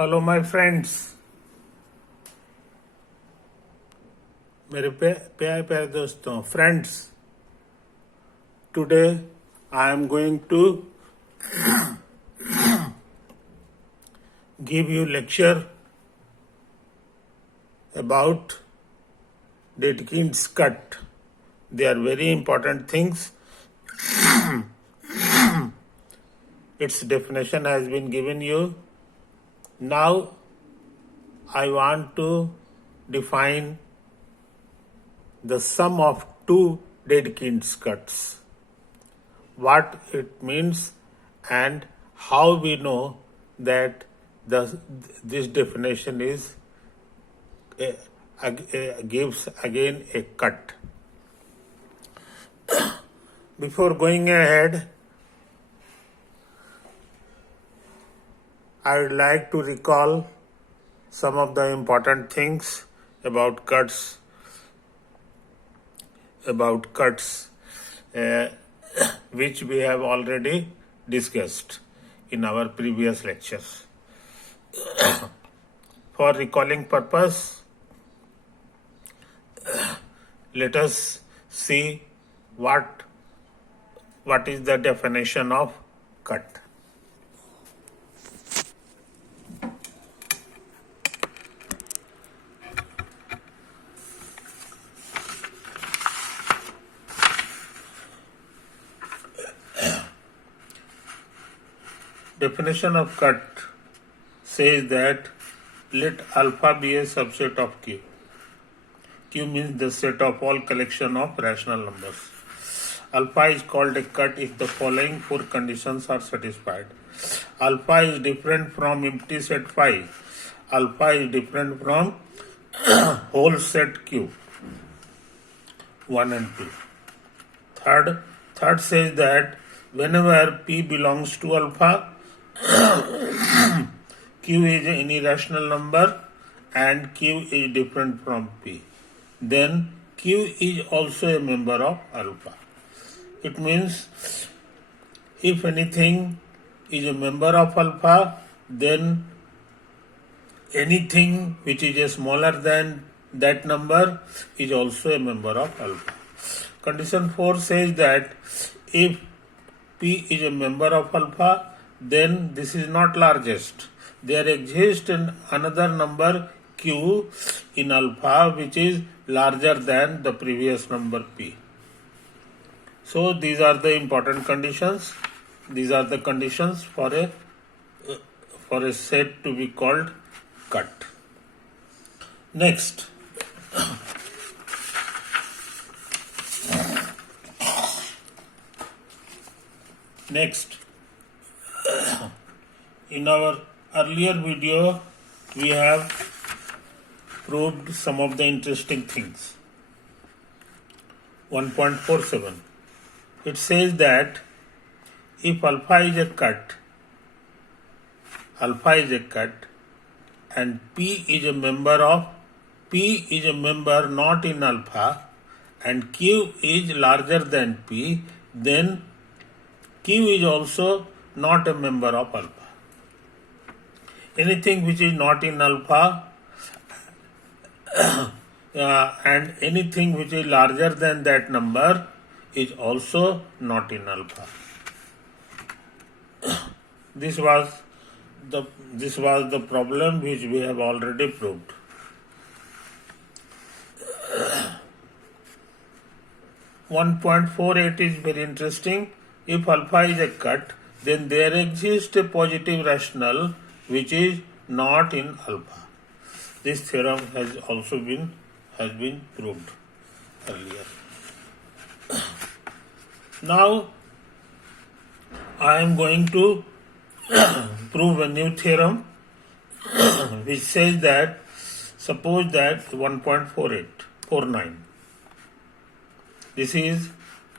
Hello my friends, मेरे प्यारे प्यारे दोस्तों friends, today I am going to give you lecture about Dedekind's cut. They are very important things. Its definition has been given you. Now I want to define the sum of two Dedekind's cuts, what it means and how we know that this definition is gives again a cut. Before going ahead, I would like to recall some of the important things about cuts, which we have already discussed in our previous lectures. For recalling purpose, let us see what is the definition of cut. Definition of cut says that let alpha be a subset of Q. Q means the set of all collection of rational numbers. Alpha is called a cut if the following four conditions are satisfied. Alpha is different from empty set phi. Alpha is different from whole set Q, 1 and 2. Third says that whenever P belongs to alpha, Q is any rational number and Q is different from P. Then Q is also a member of alpha. It means if anything is a member of alpha, then anything which is a smaller than that number is also a member of alpha. Condition 4 says that if P is a member of alpha, then this is not largest. There exists another number Q in alpha which is larger than the previous number P. So these are the important conditions. These are the conditions for a set to be called cut. Next, in our earlier video, we have proved some of the interesting things. 1.47. It says that if alpha is a cut and P is a member not in alpha and Q is larger than P, then Q is also not a member of alpha. Anything which is not in alpha and anything which is larger than that number is also not in alpha. This was the problem which we have already proved. .48 is very interesting. If alpha is a cut, then there exists a positive rational which is not in alpha. This theorem has also been proved earlier. Now I am going to prove a new theorem which says that suppose that 1.49. This is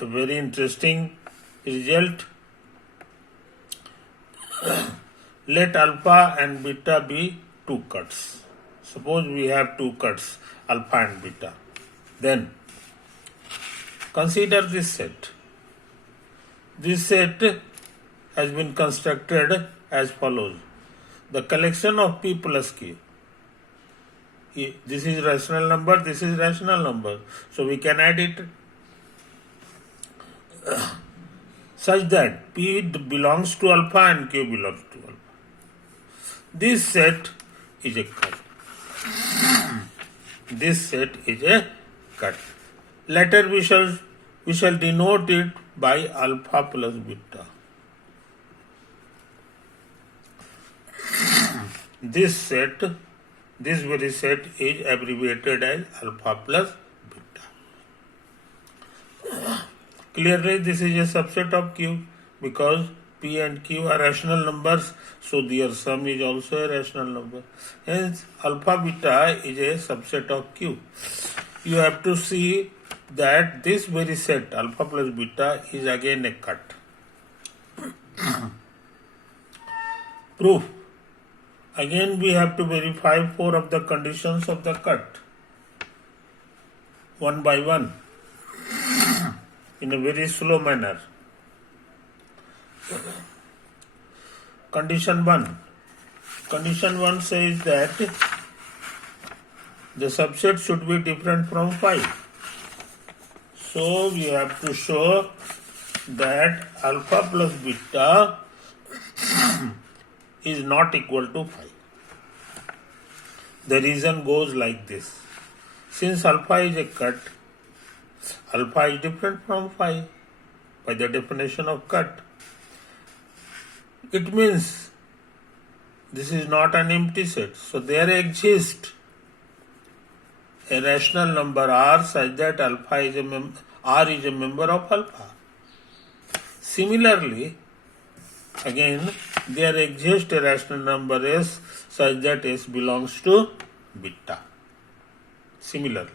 a very interesting result. Let alpha and beta be two cuts. Suppose we have two cuts, alpha and beta. Then consider this set. This set has been constructed as follows. the collection of p plus q. This is rational number, this is rational number. So we can add it such that p belongs to alpha and q belongs to alpha. This set is a cut. This set is a cut. Later we shall denote it by alpha plus beta. This very set is abbreviated as alpha plus beta. Clearly this is a subset of Q because P and Q are rational numbers, so their sum is also a rational number. Hence alpha beta is a subset of Q. You have to see that this very set alpha plus beta is again a cut. Proof. Again we have to verify 4 of the conditions of the cut one by one in a very slow manner. Condition 1. Condition 1 says that the subset should be different from 5. So we have to show that alpha plus beta is not equal to 5. The reason goes like this. Since alpha is a cut, alpha is different from 5 by the definition of cut. It means this is not an empty set. So there exists a rational number R such that R is a member of alpha. Similarly, again, there exists a rational number S such that S belongs to beta. Similarly,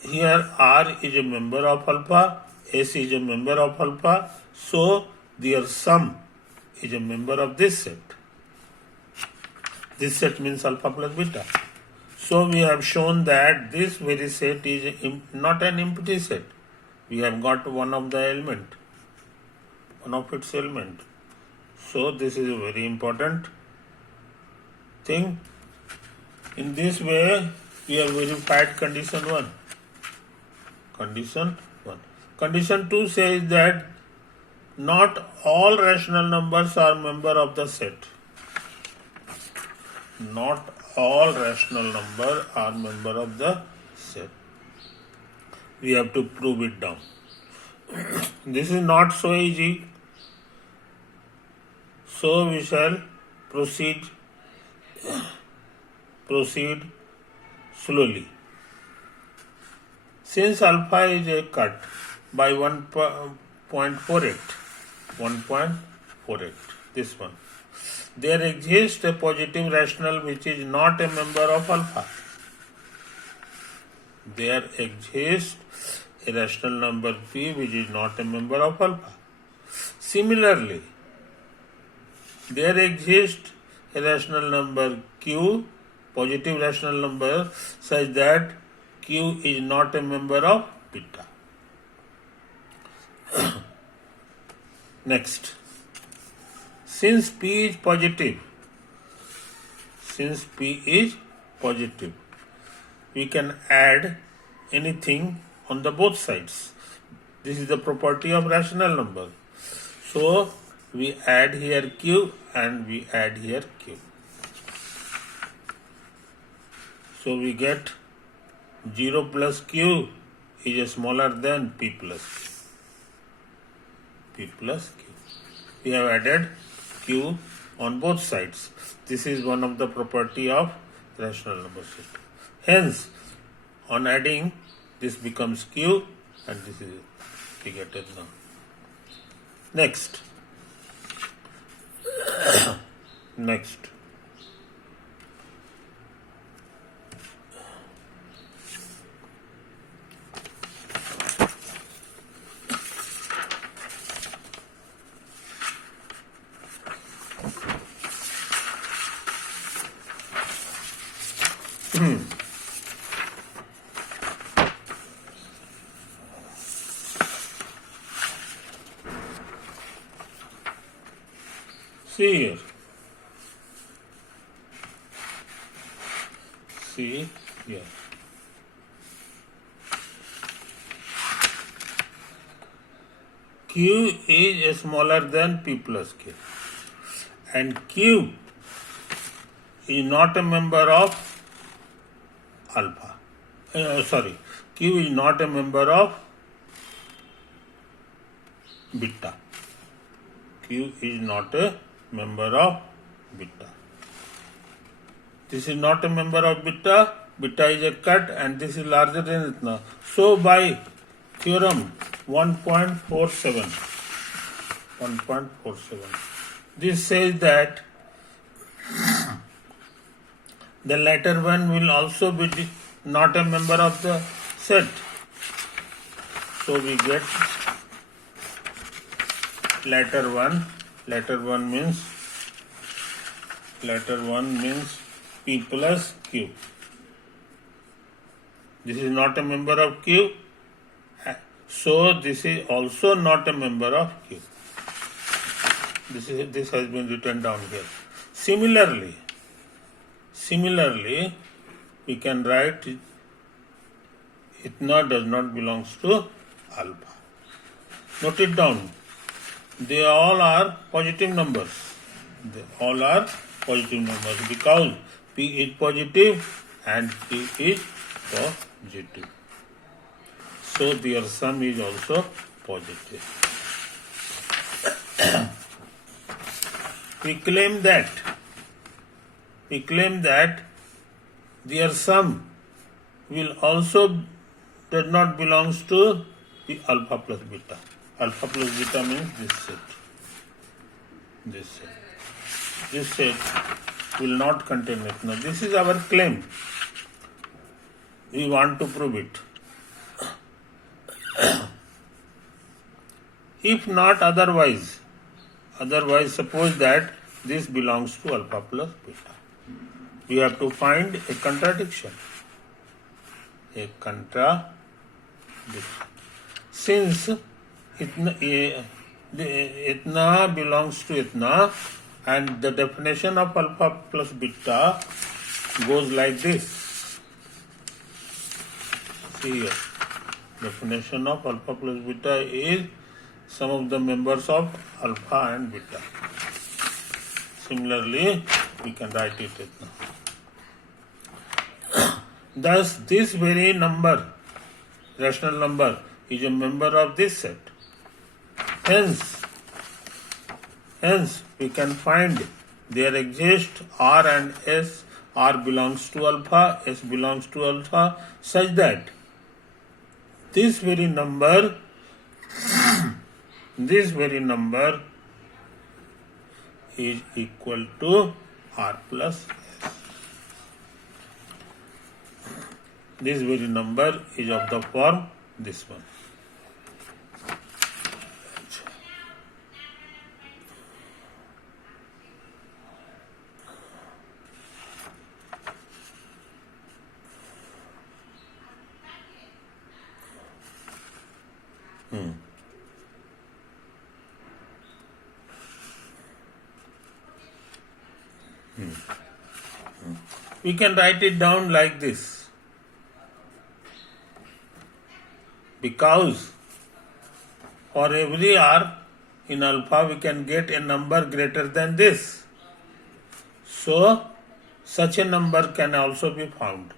here R is a member of alpha, S is a member of alpha, so their sum is a member of this set. This set means alpha plus beta. So we have shown that this very set is not an empty set. We have got one of its element. So this is a very important thing. In this way, we have verified condition 1. Condition 1. Condition 2 says that not all rational numbers are member of the set. Not all rational numbers are member of the set. We have to prove it down. This is not so easy. So we shall proceed slowly. Since alpha is a cut by 1.48, this one, there exists a positive rational which is not a member of alpha. There exists a rational number P which is not a member of alpha. Similarly, there exists a rational number Q, positive rational number, such that Q is not a member of beta. Next, since P is positive, we can add anything on the both sides. This is the property of rational number. So we add here Q and we add here Q. So we get 0 plus Q is smaller than P plus Q. We have added Q on both sides. This is one of the property of rational number system. Hence, on adding, this becomes Q and this is we get it now. Next. See here. See here. Q is smaller than P plus Q. And Q is not a member of alpha. Q is not a member of beta. Q is not a member of beta. This is not a member of beta. Beta is a cut and this is larger than itna. So by theorem 1.47, this says that the latter one will also be not a member of the set. So we get latter one means P plus Q. This is not a member of Q. So this is also not a member of Q. This has been written down here. Similarly, we can write itna does not belongs to alpha. Note it down. They all are positive numbers. Because P is positive and P is positive. So their sum is also positive. We claim that their sum will also does not belongs to the alpha plus beta. Alpha plus beta means this set will not contain it. Now this is our claim. We want to prove it. If not otherwise, suppose that this belongs to alpha plus beta. We have to find a contradiction. Since itna belongs to itna and the definition of alpha plus beta goes like this. See here. Definition of alpha plus beta is sum of the members of alpha and beta. Similarly, we can write it now. Thus, this very number, rational number, is a member of this set. Hence, we can find there exist R and S. R belongs to alpha, S belongs to alpha, such that this very number is equal to R plus S. This very number is of the form this one. We can write it down like this. Because for every R in alpha we can get a number greater than this. So such a number can also be found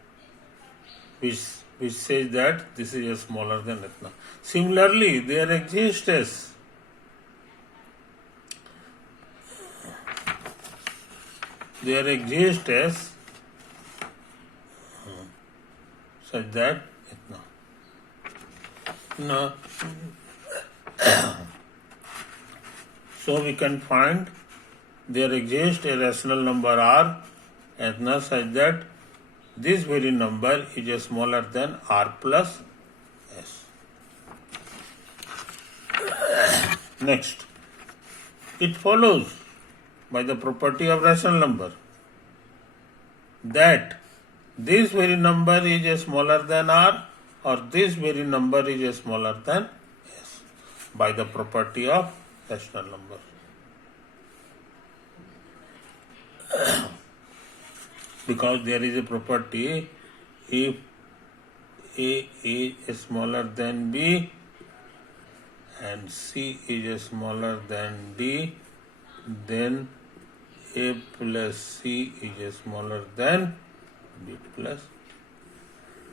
which says that this is smaller than itna. Similarly, there exists S. Such that itna. No. So we can find there exists a rational number R etna such that this very number is smaller than R plus S. Next, it follows by the property of rational number that this very number is smaller than R or this very number is smaller than S by the property of rational number. because there is a property, if A is smaller than B and C is smaller than D, then A plus C is smaller than B plus.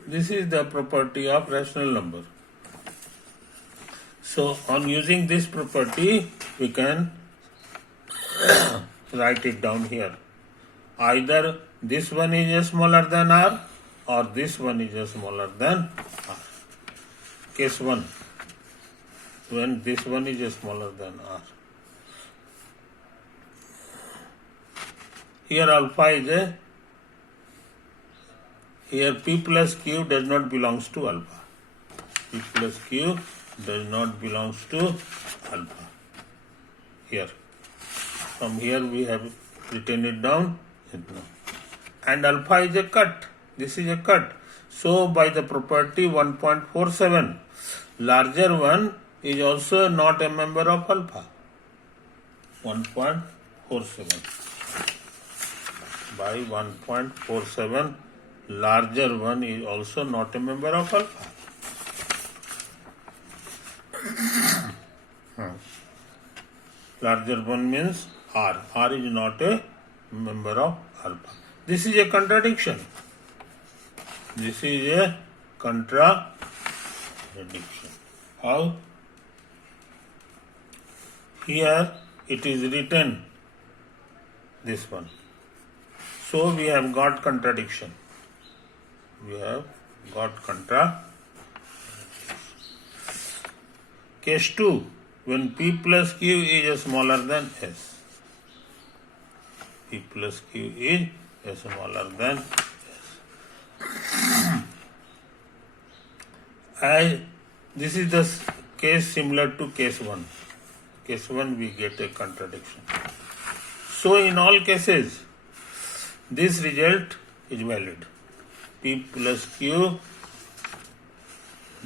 This is the property of rational number. So on using this property, we can write it down here. Either this one is smaller than R or this one is smaller than R. Case 1, when this one is smaller than R. Here alpha is a, here P plus Q does not belongs to alpha. P plus Q does not belongs to alpha. Here. From here we have written it down. And alpha is a cut. This is a cut. So by the property 1.47, larger one is also not a member of alpha. 1.47. By 1.47, larger one is also not a member of alpha. Larger one means R. R is not a member of alpha. This is a contradiction. This is a contradiction. How? Here it is written this one. So we have got contradiction. We have got contradiction. Case 2, when P plus Q is smaller than S. P plus Q is smaller than S. This is the case similar to case 1. Case 1 we get a contradiction. So in all cases, this result is valid. P plus Q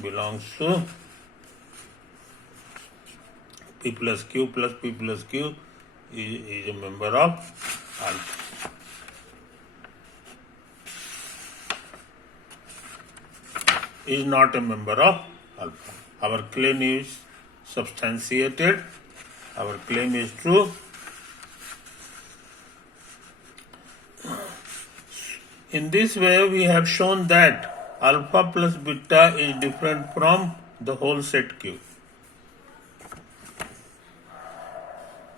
belongs to P plus Q plus P plus Q is a member of alpha. Is not a member of alpha. Our claim is substantiated. Our claim is true. In this way, we have shown that alpha plus beta is different from the whole set Q.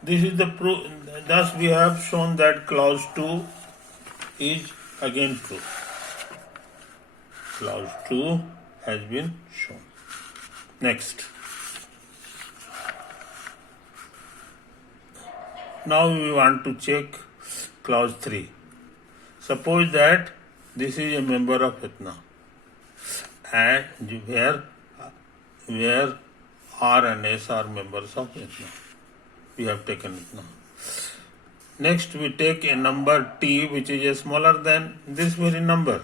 This is the proof. Thus, we have shown that clause 2 is again true. Clause 2 has been shown. Next. Now we want to check clause 3. Suppose that this is a member of Itna and where R and S are members of Itna. We have taken Itna. Next we take a number T which is smaller than this very number.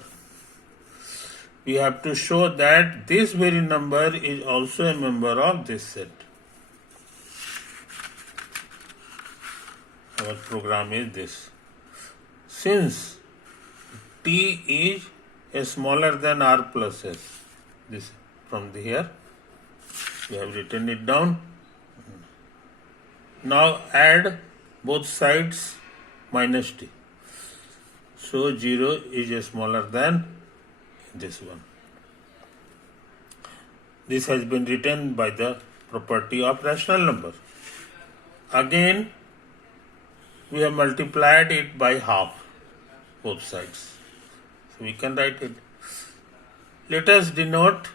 We have to show that this very number is also a member of this set. Our program is this. Since T is smaller than R plus S, this from here, we have written it down. Now add both sides minus T. So 0 is smaller than this one. This has been written by the property of rational number. Again, we have multiplied it by half, both sides. So we can write it. Let us denote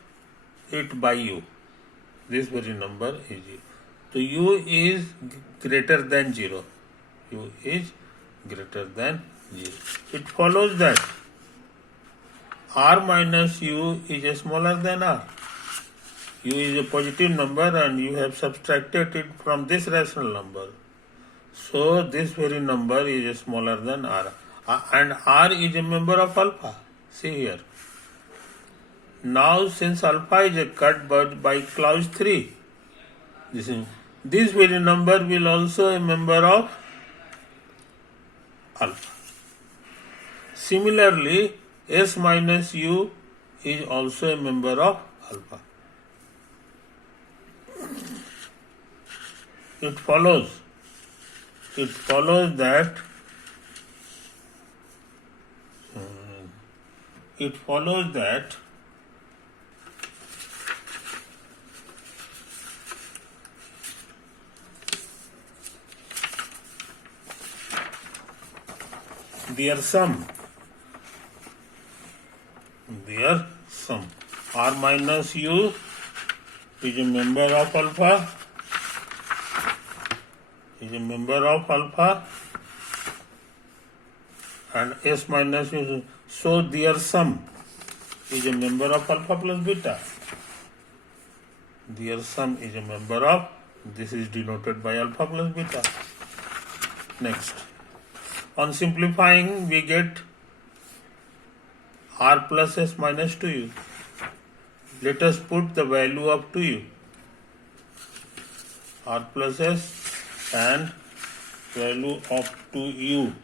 it by U. This very number is U. So U is greater than 0. U is greater than 0. It follows that R minus U is smaller than R. U is a positive number and you have subtracted it from this rational number. So this very number is smaller than R. And R is a member of alpha. See here. Now since alpha is a cut but by clause 3, this very number will also a member of alpha. Similarly, S minus U is also a member of alpha. It follows that their sum R minus U is a member of alpha, and S minus U, so their sum is a member of alpha plus beta. Their sum is a member of, this is denoted by alpha plus beta. Next, on simplifying we get R plus S minus 2U. Let us put the value of 2U. R plus S and value of 2U.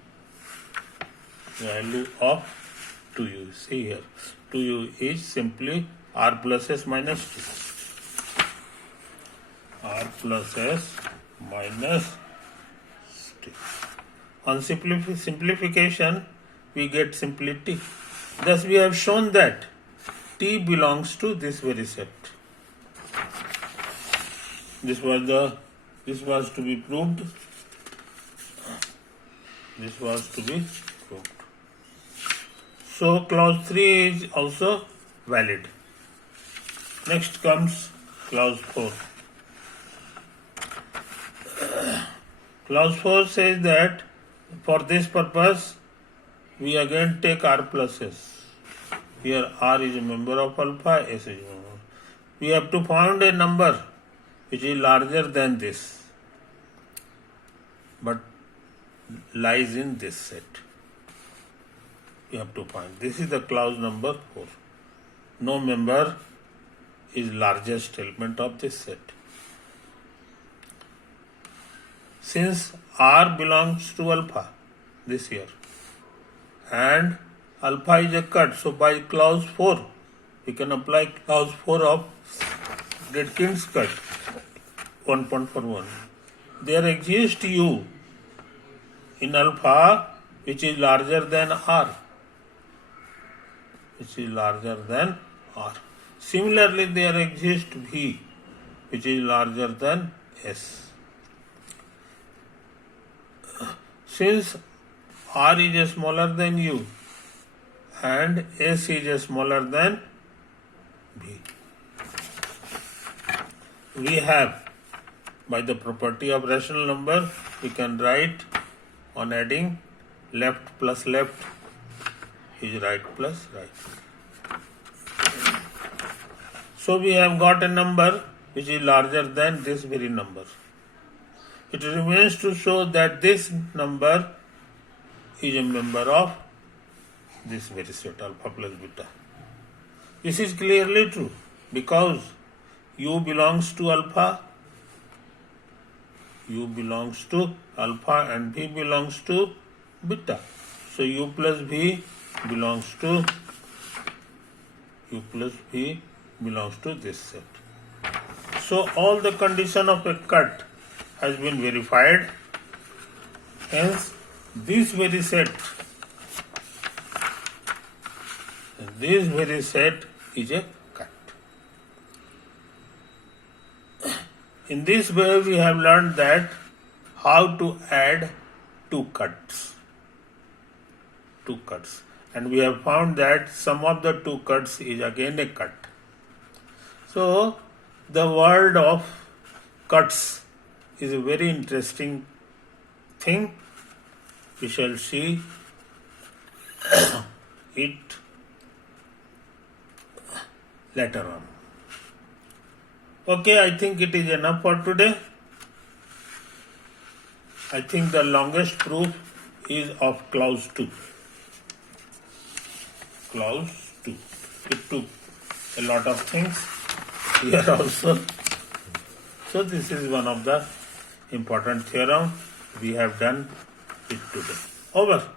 See here. 2U is simply R plus S minus 2. R plus S minus 2. On simplification, we get simply T. Thus, we have shown that T belongs to this very set. This was to be proved. So, clause 3 is also valid. Next comes clause 4. Clause 4 says that for this purpose, we again take R plus S. Here R is a member of alpha, S is a member. We have to find a number which is larger than this, but lies in this set. We have to find. This is the clause number 4. No member is largest element of this set. Since R belongs to alpha, this here, and alpha is a cut, so by clause 4, we can apply clause 4 of Dedekind's cut, 1.41. There exists U in alpha which is larger than R. Similarly, there exists V which is larger than S. Since R is smaller than U and S is smaller than V, we have, by the property of rational number, we can write on adding left plus left is right plus right. So we have got a number which is larger than this very number. It remains to show that this number is a member of this very set, alpha plus beta. This is clearly true because U belongs to alpha and V belongs to beta. So U plus V belongs to this set. So all the condition of a cut has been verified. Hence, this very set is a cut. In this way, we have learned that how to add two cuts, and we have found that sum of the two cuts is again a cut. So, the world of cuts is a very interesting thing. We shall see it later on. Okay, I think it is enough for today. I think the longest proof is of clause 2. It took a lot of things here also. So this is one of the important theorem. We have done it today. Over.